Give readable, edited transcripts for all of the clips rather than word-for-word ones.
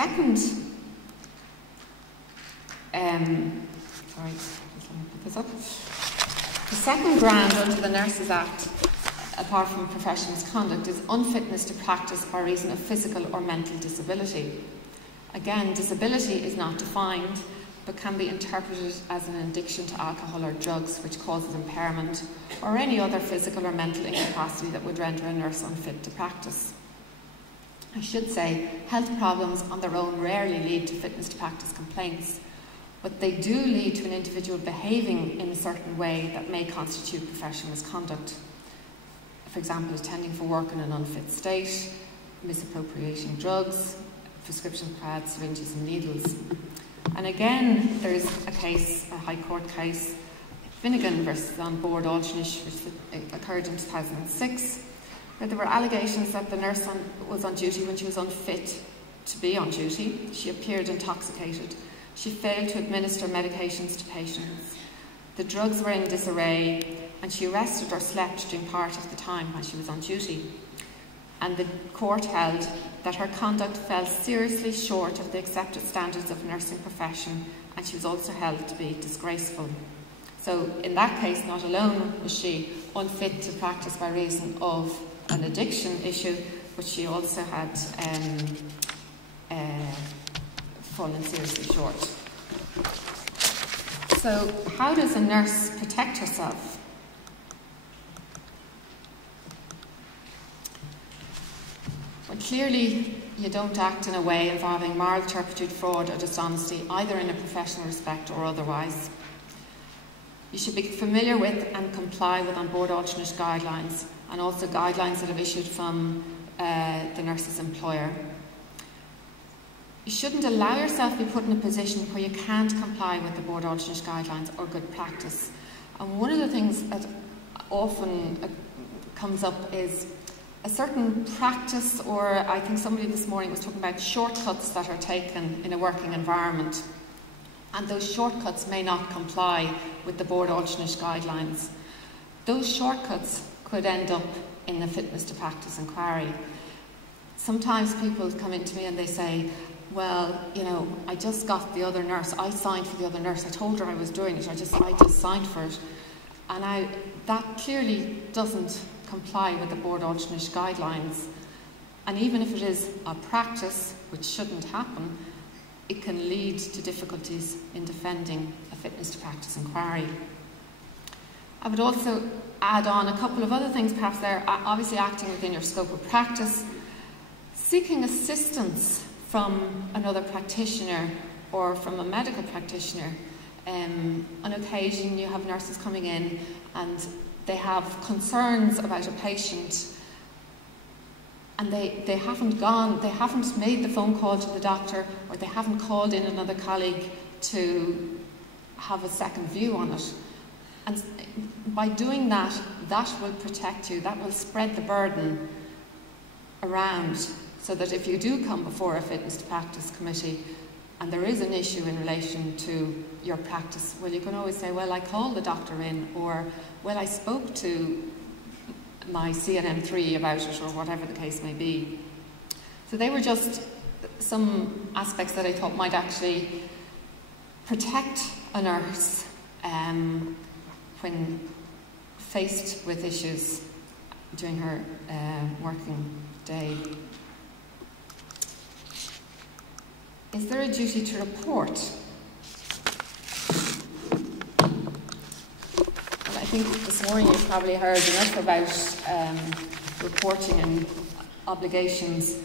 second, sorry, let me put this up. The second ground under the Nurses Act, apart from professional misconduct, is unfitness to practice by reason of physical or mental disability. Again, disability is not defined, but can be interpreted as an addiction to alcohol or drugs which causes impairment, or any other physical or mental incapacity that would render a nurse unfit to practice. I should say, health problems on their own rarely lead to fitness to practice complaints, but they do lead to an individual behaving in a certain way that may constitute professional misconduct. For example, attending for work in an unfit state, misappropriating drugs, prescription pads, syringes and needles. And again, there's a case, a High Court case, Finnegan versus on Board Alternate, which occurred in 2006, where there were allegations that the nurse was on duty when she was unfit to be on duty. She appeared intoxicated. She failed to administer medications to patients. The drugs were in disarray, and she rested or slept during part of the time when she was on duty. And the court held that her conduct fell seriously short of the accepted standards of nursing profession, and she was also held to be disgraceful. So in that case, not alone was she unfit to practice by reason of an addiction issue, but she also had fallen seriously short. So how does a nurse protect herself? Well, clearly you don't act in a way involving moral turpitude, fraud or dishonesty, either in a professional respect or otherwise. You should be familiar with and comply with on board alternate guidelines, and also guidelines that have issued from the nurse's employer. You shouldn't allow yourself to be put in a position where you can't comply with the board alternate guidelines or good practice. And one of the things that often comes up is a certain practice, or I think somebody this morning was talking about shortcuts that are taken in a working environment. And those shortcuts may not comply with the board alternate guidelines. Those shortcuts could end up in the fitness to practice inquiry. Sometimes people come into me and they say, well, you know, I just got the other nurse, I signed for the other nurse, I told her I was doing it, I just signed for it. And that clearly doesn't comply with the board alternate guidelines. And even if it is a practice, which shouldn't happen, it can lead to difficulties in defending a fitness to practice inquiry. I would also add on a couple of other things perhaps there. Obviously acting within your scope of practice, seeking assistance from another practitioner or from a medical practitioner. On occasion you have nurses coming in and they have concerns about a patient, and they haven't made the phone call to the doctor, or they haven't called in another colleague to have a second view on it. And by doing that, that will protect you, that will spread the burden around, so that if you do come before a fitness to practice committee and there is an issue in relation to your practice, well, you can always say, well, I called the doctor in, or, well, I spoke to my CNM3 about it, or whatever the case may be. So they were just some aspects that I thought might actually protect a nurse when faced with issues during her working day. Is there a duty to report? Well, I think this morning you've probably heard enough about reporting and obligations,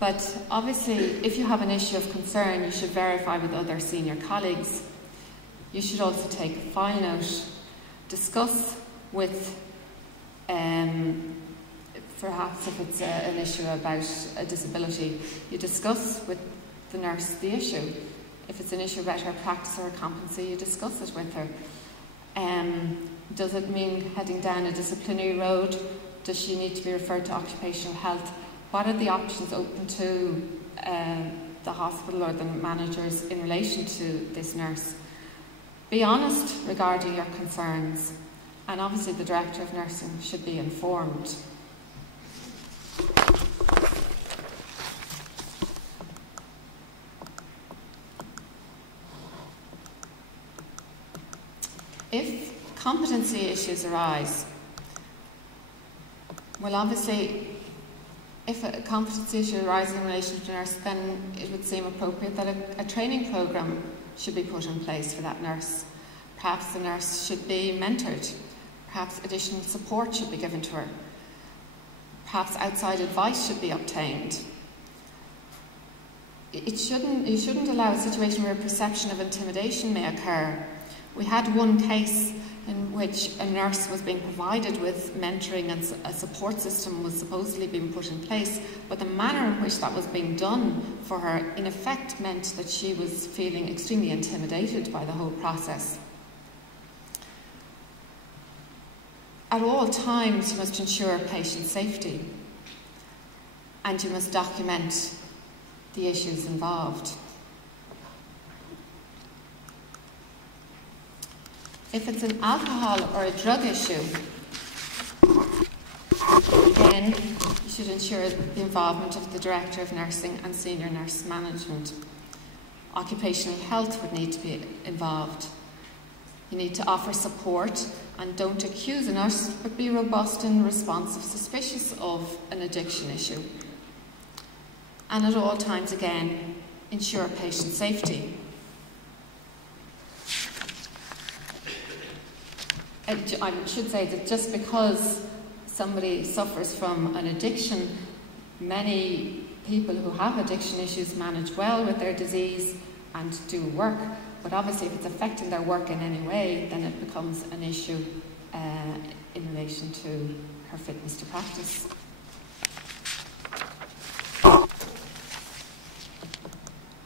but obviously if you have an issue of concern, you should verify with other senior colleagues. You should also take a file note, discuss with perhaps if it's an issue about a disability, you discuss with the nurse the issue. If it's an issue about her practice or her competency, you discuss it with her. Does it mean heading down a disciplinary road? Does she need to be referred to occupational health? What are the options open to the hospital or the managers in relation to this nurse? Be honest regarding your concerns, and obviously the Director of Nursing should be informed. competency issues arise, well, obviously, if a competency issue arises in relation to a nurse, then it would seem appropriate that a training programme should be put in place for that nurse. Perhaps the nurse should be mentored. Perhaps additional support should be given to her. Perhaps outside advice should be obtained. You shouldn't allow a situation where a perception of intimidation may occur. We had one case in which a nurse was being provided with mentoring and a support system was supposedly being put in place, but the manner in which that was being done for her in effect meant that she was feeling extremely intimidated by the whole process. At all times you must ensure patient safety and you must document the issues involved. If it's an alcohol or a drug issue, again, you should ensure the involvement of the Director of Nursing and Senior Nurse Management. Occupational health would need to be involved. You need to offer support and don't accuse a nurse, but be robust and responsive, suspicious of an addiction issue. And at all times, again, ensure patient safety. I should say that just because somebody suffers from an addiction, many people who have addiction issues manage well with their disease and do work. But obviously if it's affecting their work in any way, then it becomes an issue in relation to her fitness to practice.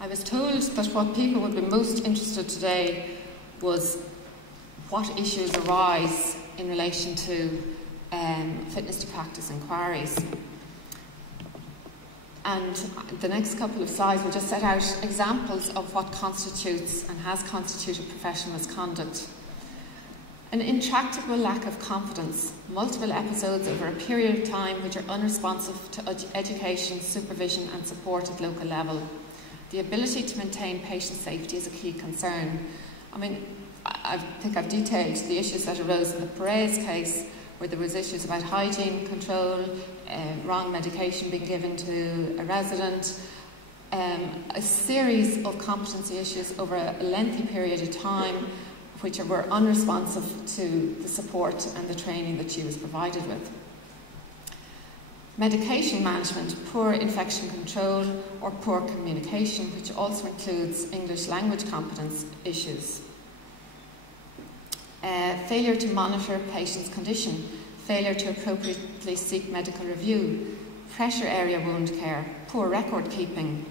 I was told that what people would be most interested today was what issues arise in relation to fitness to practice inquiries. And the next couple of slides will just set out examples of what constitutes and has constituted professional misconduct. An intractable lack of confidence, multiple episodes over a period of time which are unresponsive to education, supervision and support at local level. The ability to maintain patient safety is a key concern. I mean, I think I've detailed the issues that arose in the Perez case, where there was issues about hygiene control, wrong medication being given to a resident, a series of competency issues over a lengthy period of time which were unresponsive to the support and the training that she was provided with. Medication management, poor infection control or poor communication, which also includes English language competence issues. Failure to monitor patient's condition, failure to appropriately seek medical review, pressure area wound care, poor record keeping.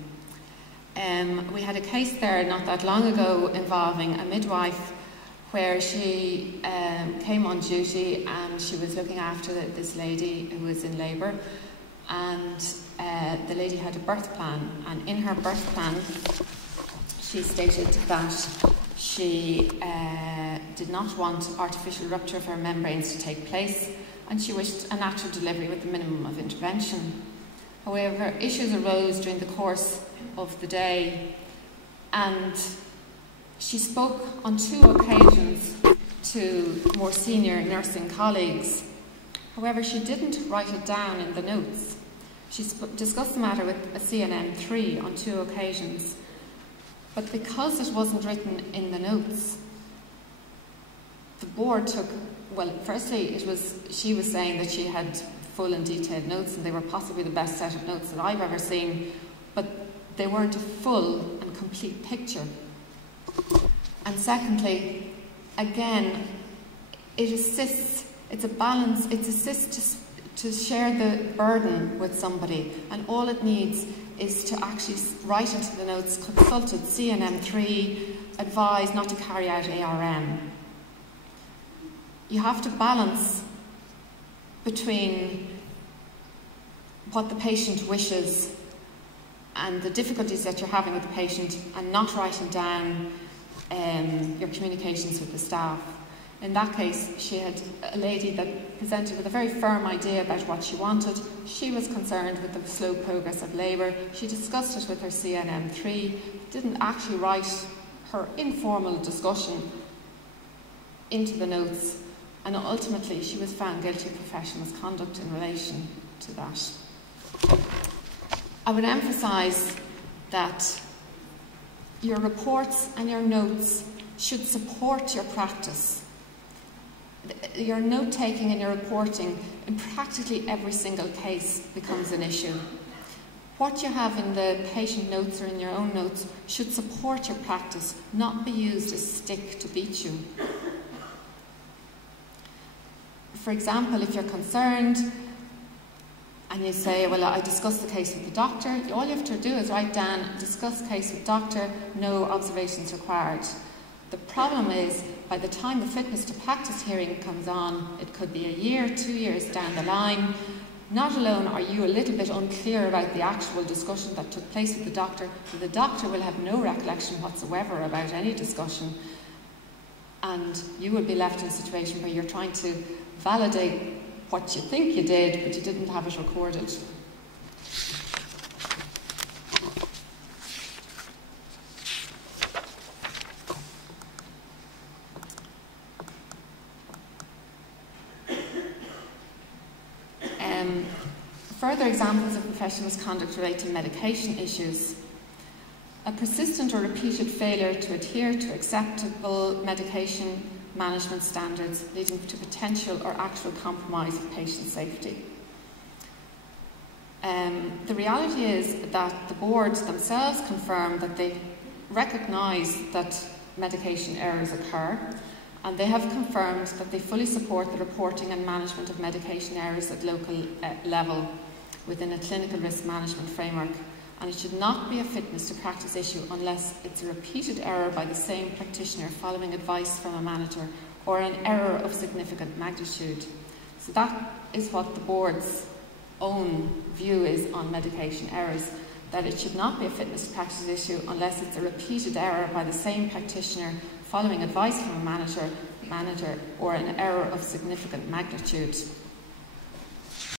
We had a case there not that long ago involving a midwife where she came on duty and she was looking after this lady who was in labour, and the lady had a birth plan, and in her birth plan she stated that she did not want artificial rupture of her membranes to take place, and she wished a natural delivery with the minimum of intervention. However, issues arose during the course of the day, and she spoke on 2 occasions to more senior nursing colleagues. However, she didn't write it down in the notes. She discussed the matter with a CNM3 on 2 occasions. But because it wasn't written in the notes, the board took, well, firstly, she was saying that she had full and detailed notes, and they were possibly the best set of notes that I've ever seen, but they weren't a full and complete picture. And secondly, again, it assists, it's a balance, it assists to share the burden with somebody, and all it needs is to actually write into the notes, consulted CNM3, advised not to carry out ARM. You have to balance between what the patient wishes and the difficulties that you're having with the patient, and not writing down your communications with the staff. In that case, she had a lady that presented with a very firm idea about what she wanted. She was concerned with the slow progress of labour. She discussed it with her CNM3, didn't actually write her informal discussion into the notes, ultimately she was found guilty of professional misconduct in relation to that. I would emphasise that your reports and your notes should support your practice. Your note-taking and your reporting in practically every single case becomes an issue. What you have in the patient notes or in your own notes should support your practice, not be used as stick to beat you. For example, if you're concerned and you say, well, I discussed the case with the doctor, all you have to do is write down, discuss case with doctor, no observations required. The problem is, by the time the fitness to practice hearing comes on, it could be a year, 2 years down the line. Not alone are you a little bit unclear about the actual discussion that took place with the doctor, but the doctor will have no recollection whatsoever about any discussion, and you will be left in a situation where you're trying to validate what you think you did, but you didn't have it recorded. Further examples of professional misconduct relate to medication issues. A persistent or repeated failure to adhere to acceptable medication management standards, leading to potential or actual compromise of patient safety. The reality is that the boards themselves confirm that they recognise that medication errors occur, and they have confirmed that they fully support the reporting and management of medication errors at local level within a clinical risk management framework, and it should not be a fitness to practice issue unless it's a repeated error by the same practitioner following advice from a manager, or an error of significant magnitude. So that is what the board's own view is on medication errors, that it should not be a fitness to practice issue unless it's a repeated error by the same practitioner following advice from a manager, or an error of significant magnitude.